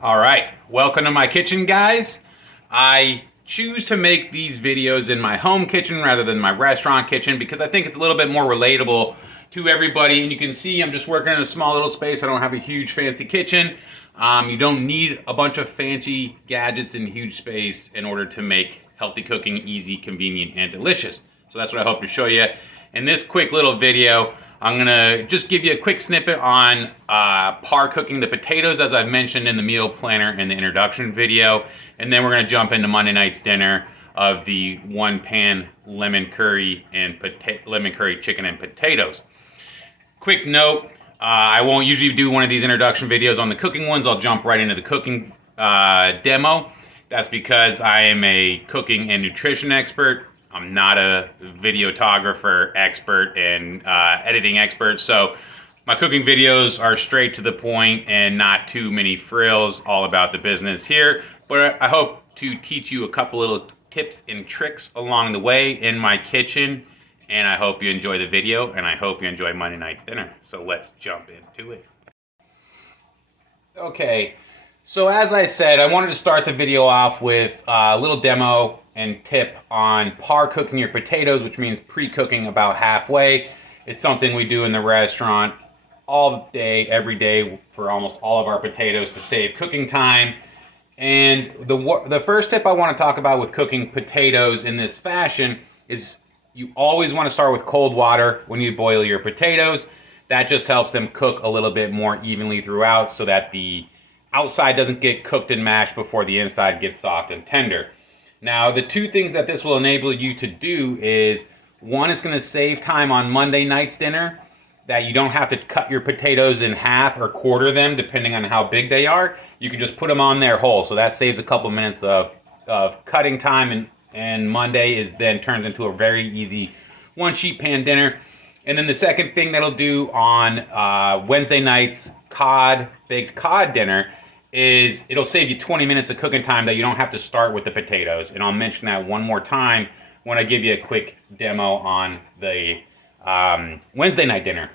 All right, welcome to my kitchen, guys. I choose to make these videos in my home kitchen rather than my restaurant kitchen because I think it's a little bit more relatable to everybody. And you can see I'm just working in a small little space. I don't have a huge fancy kitchen. You don't need a bunch of fancy gadgets in a huge space in order to make healthy cooking easy, convenient, and delicious. So that's what I hope to show you. In this quick little video, I'm gonna just give you a quick snippet on par cooking the potatoes, as I've mentioned in the meal planner in the introduction video. And then we're gonna jump into Monday night's dinner of the one pan lemon curry chicken and potatoes. Quick note, I won't usually do one of these introduction videos on the cooking ones. I'll jump right into the cooking demo. That's because I am a cooking and nutrition expert. I'm not a videographer expert and editing expert. So my cooking videos are straight to the point and not too many frills, all about the business here. But I hope to teach you a couple little tips and tricks along the way in my kitchen. And I hope you enjoy the video, and I hope you enjoy Monday night's dinner. So let's jump into it. Okay, so as I said, I wanted to start the video off with a little demo and tip on par cooking your potatoes, which means pre-cooking about halfway. It's something we do in the restaurant all day, every day for almost all of our potatoes to save cooking time. And the first tip I want to talk about with cooking potatoes in this fashion is you always want to start with cold water when you boil your potatoes. That just helps them cook a little bit more evenly throughout so that the outside doesn't get cooked and mashed before the inside gets soft and tender. Now, the two things that this will enable you to do is, one, it's going to save time on Monday night's dinner, that you don't have to cut your potatoes in half or quarter them depending on how big they are. You can just put them on there whole. So that saves a couple minutes of cutting time, and Monday is then turned into a very easy one sheet pan dinner. And then the second thing that'll do on Wednesday night's baked cod dinner is it'll save you 20 minutes of cooking time that you don't have to start with the potatoes. And I'll mention that one more time when I give you a quick demo on the Wednesday night dinner.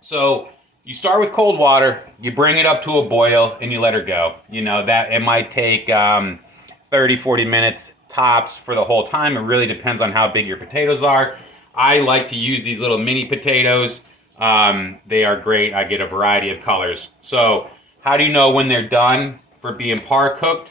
So you start with cold water, you bring it up to a boil, and you let her go. You know, that it might take 30, 40 minutes tops for the whole time. It really depends on how big your potatoes are. I like to use these little mini potatoes. They are great. I get a variety of colors. So how do you know when they're done for being par cooked?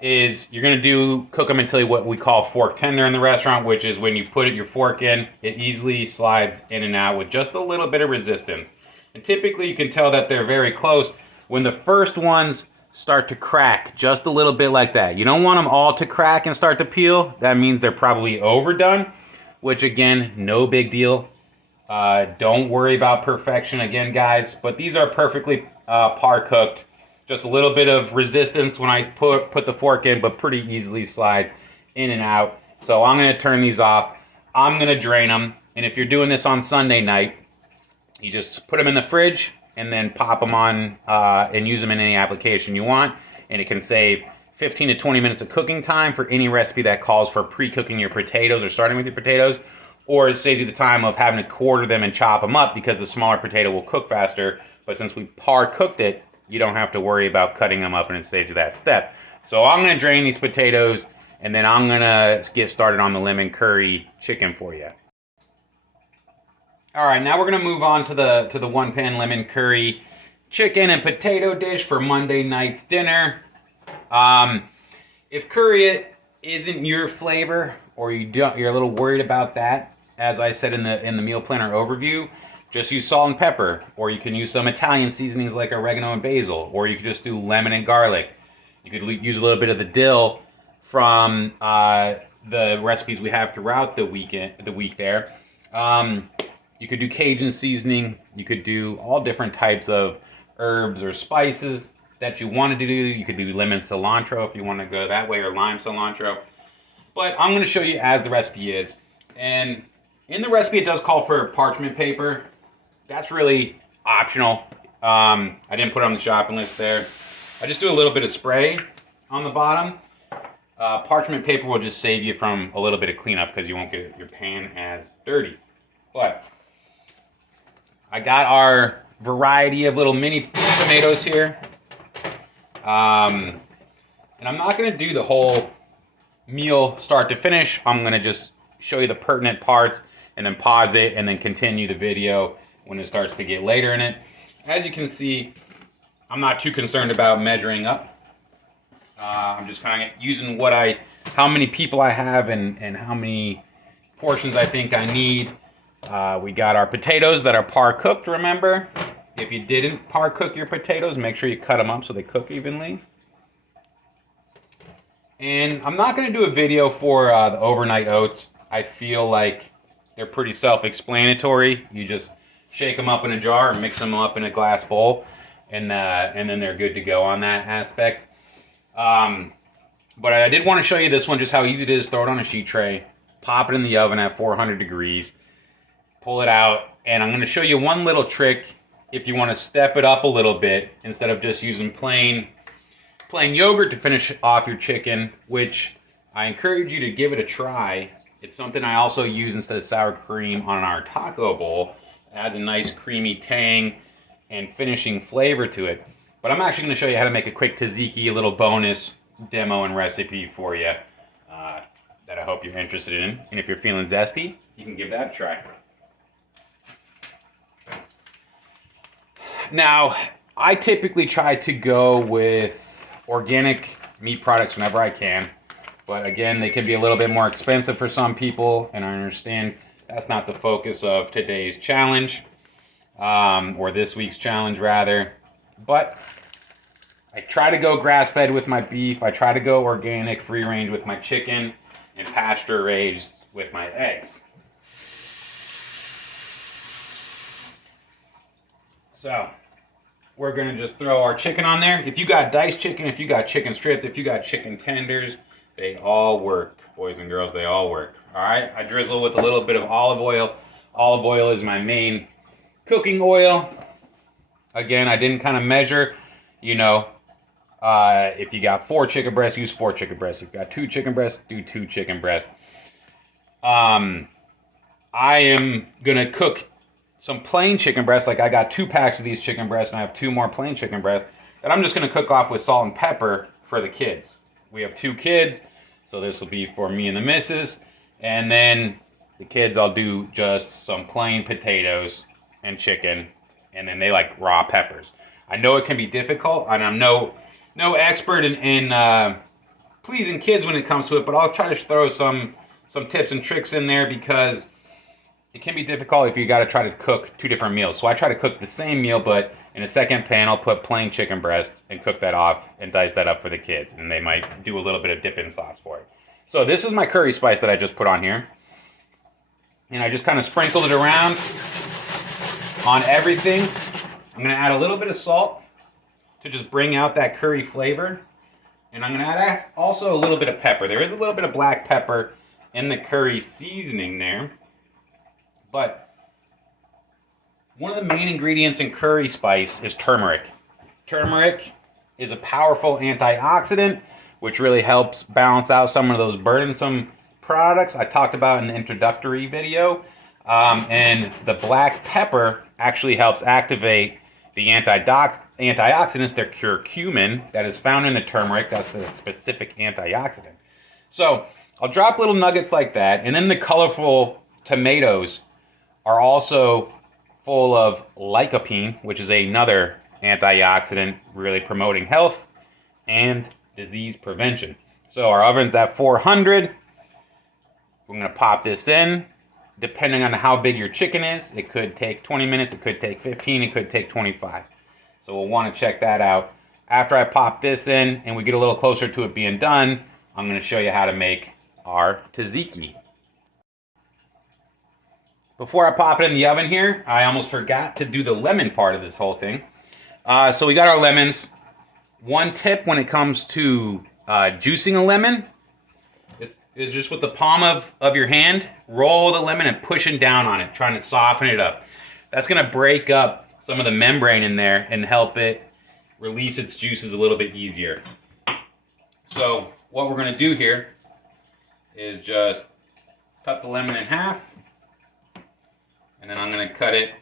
Is you're going to cook them until what we call fork tender in the restaurant, which is when you put your fork in, it easily slides in and out with just a little bit of resistance. And typically you can tell that they're very close when the first ones start to crack just a little bit like that. You don't want them all to crack and start to peel. That means they're probably overdone, which again, no big deal. Don't worry about perfection again, guys, but these are perfectly par cooked. Just a little bit of resistance when I put the fork in, but pretty easily slides in and out. So I'm going to turn these off. I'm going to drain them. And if you're doing this on Sunday night, you just put them in the fridge and then pop them on and use them in any application you want. And it can save 15 to 20 minutes of cooking time for any recipe that calls for pre-cooking your potatoes or starting with your potatoes. Or it saves you the time of having to quarter them and chop them up because the smaller potato will cook faster. But since we par cooked it, you don't have to worry about cutting them up, and it saves you that step. So I'm going to drain these potatoes, and then I'm going to get started on the lemon curry chicken for you. All right, now we're going to move on to the one pan lemon curry chicken and potato dish for Monday night's dinner. If curry isn't your flavor, or you're a little worried about that, as I said in the meal planner overview, just use salt and pepper, or you can use some Italian seasonings like oregano and basil, or you could just do lemon and garlic. You could use a little bit of the dill from the recipes we have throughout the week there. You could do Cajun seasoning. You could do all different types of herbs or spices that you wanted to do. You could do lemon cilantro if you want to go that way, or lime cilantro. But I'm going to show you as the recipe is. And in the recipe, it does call for parchment paper. That's really optional. I didn't put it on the shopping list there. I just do a little bit of spray on the bottom. Parchment paper will just save you from a little bit of cleanup because you won't get your pan as dirty. But I got our variety of little mini tomatoes here. And I'm not going to do the whole meal start to finish. I'm going to just show you the pertinent parts and then pause it and then continue the video when it starts to get later in it. As you can see, I'm not too concerned about measuring up. I'm just kind of using how many people I have and how many portions I think I need. We got our potatoes that are par cooked, remember? If you didn't par cook your potatoes, make sure you cut them up so they cook evenly. And I'm not going to do a video for the overnight oats. I feel like they're pretty self-explanatory. You just shake them up in a jar and mix them up in a glass bowl, and then they're good to go on that aspect. But I did want to show you this one, just how easy it is. Throw it on a sheet tray, pop it in the oven at 400 degrees, pull it out, and I'm going to show you one little trick if you want to step it up a little bit instead of just using plain yogurt to finish off your chicken, which I encourage you to give it a try. It's something I also use instead of sour cream on our taco bowl. It adds a nice creamy tang and finishing flavor to it. But I'm actually going to show you how to make a quick tzatziki, a little bonus demo and recipe for you that I hope you're interested in. And if you're feeling zesty, you can give that a try. Now, I typically try to go with organic meat products whenever I can. But again, they can be a little bit more expensive for some people, and I understand that's not the focus of today's challenge, or this week's challenge rather. But I try to go grass-fed with my beef, I try to go organic, free-range with my chicken, and pasture-raised with my eggs. So, we're going to just throw our chicken on there. If you got diced chicken, if you got chicken strips, if you got chicken tenders, they all work, boys and girls, they all work. All right, I drizzle with a little bit of olive oil. Olive oil is my main cooking oil. Again, I didn't kind of measure, if you got 4 chicken breasts, use 4 chicken breasts. If you got 2 chicken breasts, do 2 chicken breasts. I am going to cook some plain chicken breasts. Like I got 2 packs of these chicken breasts and I have 2 more plain chicken breasts that I'm just going to cook off with salt and pepper for the kids. We have 2 kids, so this will be for me and the missus. And then the kids, I'll do just some plain potatoes and chicken, and then they like raw peppers. I know it can be difficult, and I'm no expert in pleasing kids when it comes to it, but I'll try to throw some tips and tricks in there because it can be difficult if you got to try to cook 2 different meals. So I try to cook the same meal, but in a second pan, I'll put plain chicken breast and cook that off and dice that up for the kids. And they might do a little bit of dip-in sauce for it. So this is my curry spice that I just put on here. And I just kind of sprinkled it around on everything. I'm going to add a little bit of salt to just bring out that curry flavor. And I'm going to add also a little bit of pepper. There is a little bit of black pepper in the curry seasoning there. But one of the main ingredients in curry spice is turmeric. Turmeric is a powerful antioxidant, which really helps balance out some of those burdensome products I talked about in the introductory video. And the black pepper actually helps activate the antioxidants, their curcumin, that is found in the turmeric. That's the specific antioxidant. So I'll drop little nuggets like that. And then the colorful tomatoes are also full of lycopene, which is another antioxidant really promoting health and disease prevention. So our oven's at 400. We're going to pop this in. Depending on how big your chicken is, it could take 20 minutes, it could take 15, it could take 25. So we'll want to check that out. After I pop this in and we get a little closer to it being done, I'm going to show you how to make our tzatziki. Before I pop it in the oven here, I almost forgot to do the lemon part of this whole thing. So we got our lemons. One tip when it comes to juicing a lemon is just with the palm of your hand, roll the lemon and pushing down on it, trying to soften it up. That's going to break up some of the membrane in there and help it release its juices a little bit easier. So what we're going to do here is just cut the lemon in half. And then I'm going to cut it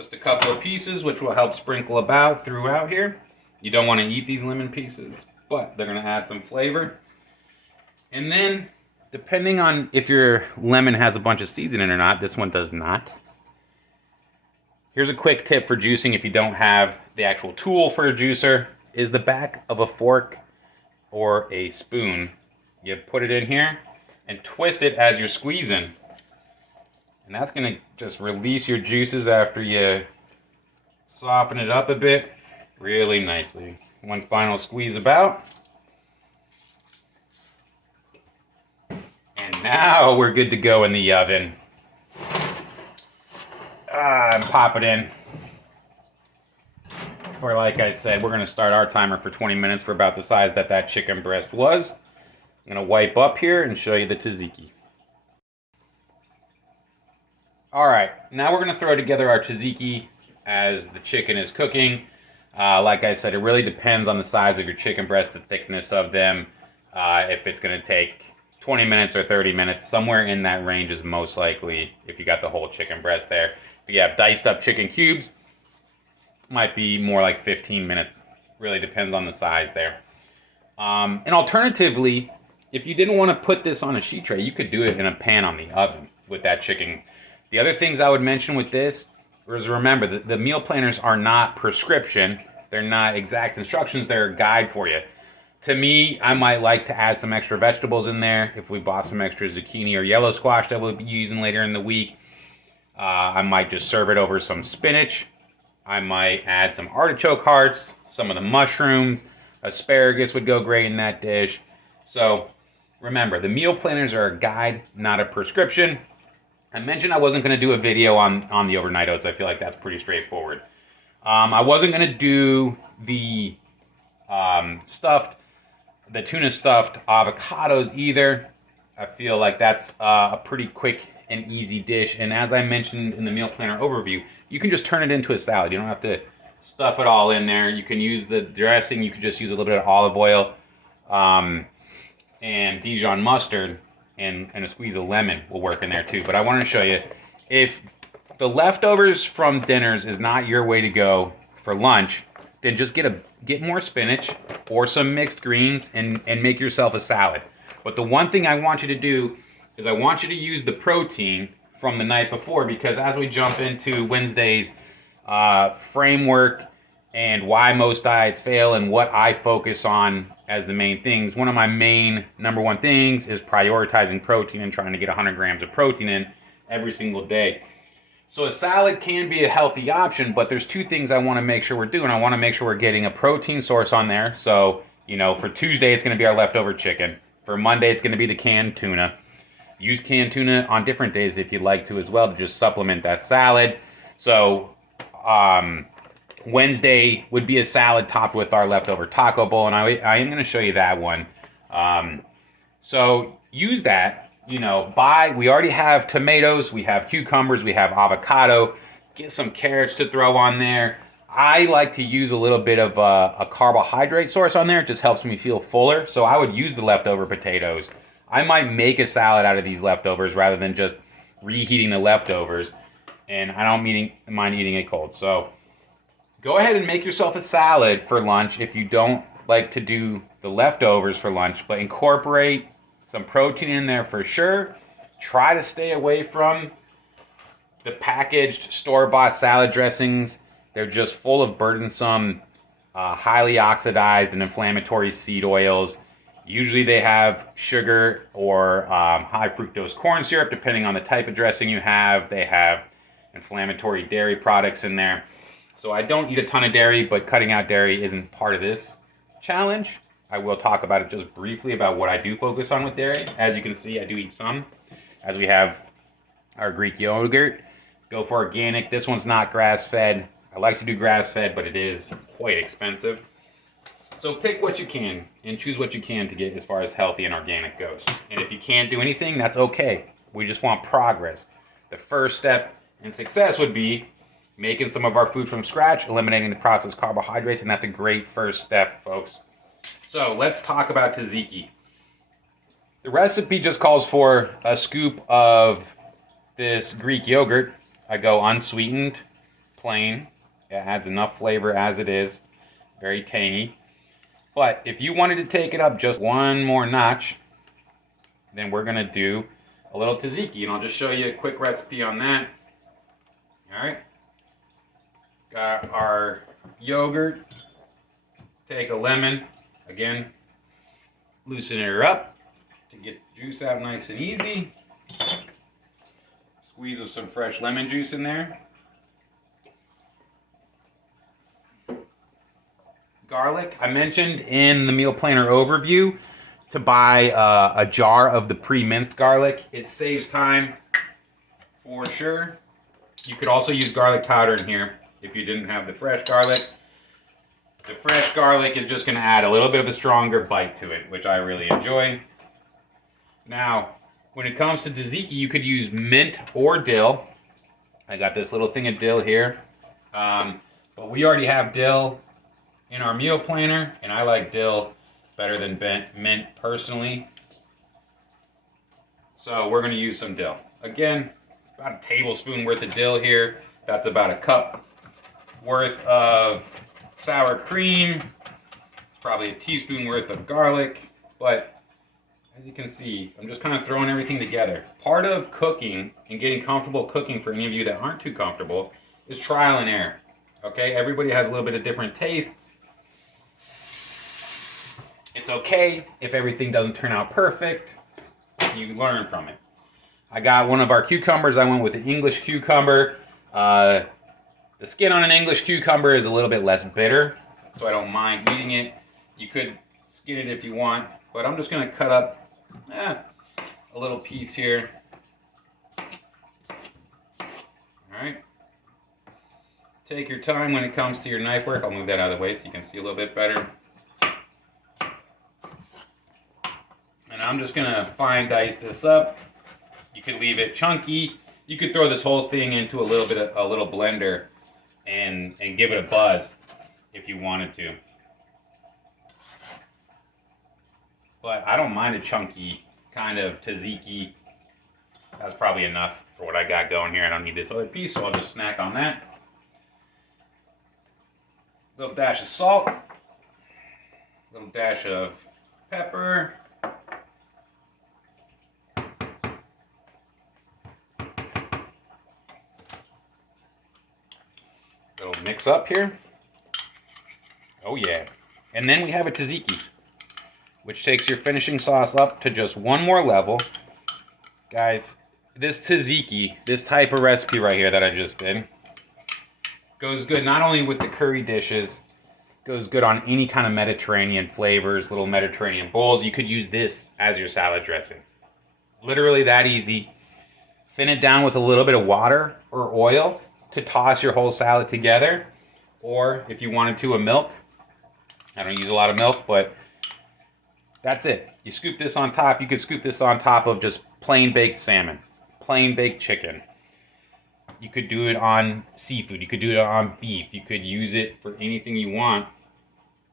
Just a couple of pieces, which will help sprinkle about throughout here. You don't want to eat these lemon pieces, but they're going to add some flavor. And then, depending on if your lemon has a bunch of seeds in it or not, this one does not. Here's a quick tip for juicing if you don't have the actual tool for a juicer, is the back of a fork or a spoon. You put it in here and twist it as you're squeezing. And that's going to just release your juices after you soften it up a bit really nicely. One final squeeze about. And now we're good to go in the oven. And pop it in. For, like I said, we're going to start our timer for 20 minutes for about the size that that chicken breast was. I'm going to wipe up here and show you the tzatziki. Alright, now we're going to throw together our tzatziki as the chicken is cooking. Like I said, it really depends on the size of your chicken breast, the thickness of them. If it's going to take 20 minutes or 30 minutes, somewhere in that range is most likely if you got the whole chicken breast there. If you have diced up chicken cubes, might be more like 15 minutes. Really depends on the size there. And alternatively, if you didn't want to put this on a sheet tray, you could do it in a pan on the oven with that chicken. The other things I would mention with this is, remember, the meal planners are not prescription. They're not exact instructions. They're a guide for you. To me, I might like to add some extra vegetables in there. If we bought some extra zucchini or yellow squash that we'll be using later in the week, I might just serve it over some spinach. I might add some artichoke hearts, some of the mushrooms. Asparagus would go great in that dish. So remember, the meal planners are a guide, not a prescription. I mentioned I wasn't going to do a video on the overnight oats. I feel like that's pretty straightforward. I wasn't going to do the tuna stuffed avocados either. I feel like that's a pretty quick and easy dish. And as I mentioned in the meal planner overview, you can just turn it into a salad. You don't have to stuff it all in there. You can use the dressing. You could just use a little bit of olive oil and Dijon mustard, and a squeeze of lemon will work in there too. But I wanted to show you, if the leftovers from dinners is not your way to go for lunch, then just get more spinach or some mixed greens and make yourself a salad. But the one thing I want you to do is I want you to use the protein from the night before, because as we jump into Wednesday's framework and why most diets fail and what I focus on as the main things, one of my main number one things is prioritizing protein and trying to get 100 grams of protein in every single day. So a salad can be a healthy option, but there's two things I want to make sure we're doing. I want to make sure we're getting a protein source on there. So, for Tuesday, it's going to be our leftover chicken. For Monday, it's going to be the canned tuna. Use canned tuna on different days if you'd like to as well, to just supplement that salad. So Wednesday would be a salad topped with our leftover taco bowl, and I am going to show you that one. So use that. We already have tomatoes, we have cucumbers, we have avocado. Get some carrots to throw on there. I like to use a little bit of a carbohydrate source on there. It just helps me feel fuller. So I would use the leftover potatoes. I might make a salad out of these leftovers rather than just reheating the leftovers. And I don't mind eating it cold. So go ahead and make yourself a salad for lunch if you don't like to do the leftovers for lunch, but incorporate some protein in there for sure. Try to stay away from the packaged store-bought salad dressings. They're just full of burdensome, highly oxidized and inflammatory seed oils. Usually they have sugar or high fructose corn syrup, depending on the type of dressing you have. They have inflammatory dairy products in there. So I don't eat a ton of dairy, but cutting out dairy isn't part of this challenge. I will talk about it just briefly about what I do focus on with dairy. As you can see, I do eat some, as we have our Greek yogurt. Go for organic. This one's not grass-fed. I like to do grass-fed, but it is quite expensive. So pick what you can and choose what you can to get as far as healthy and organic goes. And if you can't do anything, that's okay. We just want progress. The first step in success would be making some of our food from scratch, eliminating the processed carbohydrates, and that's a great first step, folks. So let's talk about tzatziki. The recipe just calls for a scoop of this Greek yogurt. I go unsweetened, plain. It adds enough flavor as it is. Very tangy. But if you wanted to take it up just one more notch, then we're going to do a little tzatziki. And I'll just show you a quick recipe on that. Alright. Got our yogurt. Take a lemon. Again, loosen her up to get the juice out nice and easy. Squeeze of some fresh lemon juice in there. Garlic. I mentioned in the meal planner overview to buy a jar of the pre-minced garlic. It saves time for sure. You could also use garlic powder in here if you didn't have the fresh garlic. The fresh garlic is just going to add a little bit of a stronger bite to it, which I really enjoy. Now, when it comes to tzatziki, you could use mint or dill. I got this little thing of dill here. But we already have dill in our meal planner, and I like dill better than mint personally. So we're going to use some dill. Again, about a tablespoon worth of dill here. That's about a cup worth of sour cream. It's probably a teaspoon worth of garlic. But as you can see, I'm just kind of throwing everything together. Part of cooking and getting comfortable cooking for any of you that aren't too comfortable is trial and error. Okay, everybody has a little bit of different tastes. It's okay if everything doesn't turn out perfect. You learn from it. I got one of our cucumbers. I went with an English cucumber. The skin on an English cucumber is a little bit less bitter, so I don't mind eating it. You could skin it if you want, but I'm just going to cut up a little piece here. Alright. Take your time when it comes to your knife work. I'll move that out of the way so you can see a little bit better. And I'm just going to fine dice this up. You could leave it chunky. You could throw this whole thing into a little blender and give it a buzz if you wanted to. But I don't mind a chunky kind of tzatziki. That's probably enough for what I got going here. I don't need this other piece, so I'll just snack on that. Little dash of salt. Little dash of pepper. Little mix up here. Oh yeah. And then we have a tzatziki, which takes your finishing sauce up to just one more level. Guys, this tzatziki, this type of recipe right here that I just did, goes good not only with the curry dishes, goes good on any kind of Mediterranean flavors, little Mediterranean bowls. You could use this as your salad dressing. Literally that easy. Thin it down with a little bit of water or oil to toss your whole salad together. Or if you wanted to, a milk. I don't use a lot of milk, but that's it. You scoop this on top. You could scoop this on top of just plain baked salmon, plain baked chicken. You could do it on seafood. You could do it on beef. You could use it for anything you want.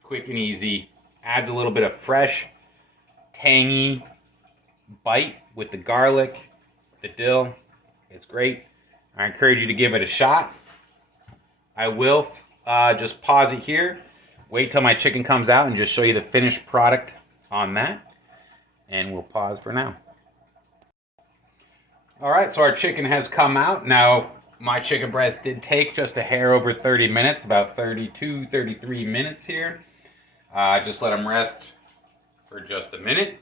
Quick and easy. Adds a little bit of fresh, tangy bite with the garlic, the dill. It's great. I encourage you to give it a shot. I will just pause it here. Wait till my chicken comes out and just show you the finished product on that. And we'll pause for now. Alright, so our chicken has come out. Now, my chicken breast did take just a hair over 30 minutes, about 32, 33 minutes here. Just let them rest for just a minute.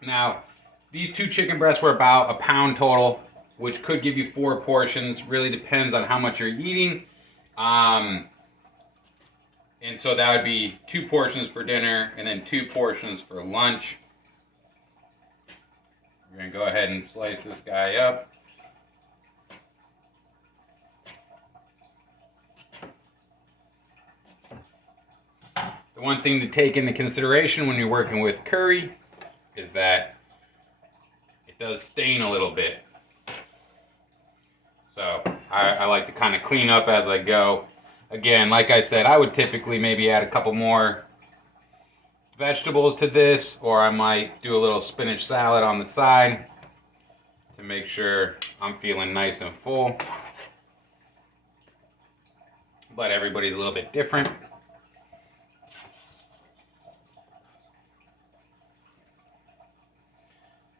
Now, these two chicken breasts were about a pound total, which could give you 4 portions. Really depends on how much you're eating. And so that would be 2 portions for dinner and then 2 portions for lunch. We're going to go ahead and slice this guy up. The one thing to take into consideration when you're working with curry is that it does stain a little bit. So I like to kind of clean up as I go. Again, like I said, I would typically maybe add a couple more vegetables to this, or I might do a little spinach salad on the side to make sure I'm feeling nice and full. but everybody's a little bit different.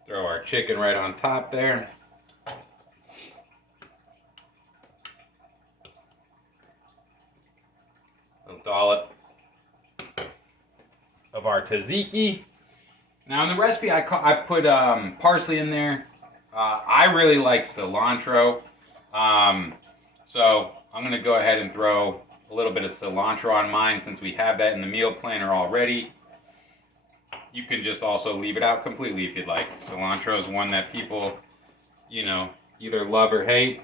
Throw our chicken right on top there. A dollop of our tzatziki. Now in the recipe, I put parsley in there. I really like cilantro, so I'm gonna go ahead and throw a little bit of cilantro on mine since we have that in the meal planner already. You can just also leave it out completely if you'd like. Cilantro is one that people, you know, either love or hate.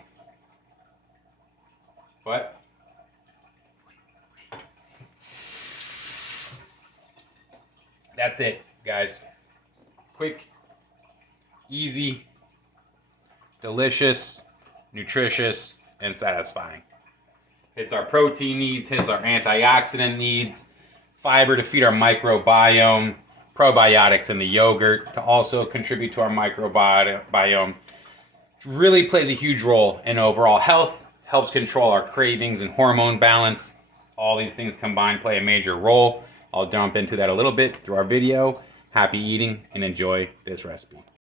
But that's it, guys. Quick, easy, delicious, nutritious, and satisfying. Hits our protein needs, hits our antioxidant needs, fiber to feed our microbiome, probiotics in the yogurt to also contribute to our microbiome. Really plays a huge role in overall health, helps control our cravings and hormone balance. All these things combined play a major role. I'll jump into that a little bit through our video. Happy eating and enjoy this recipe.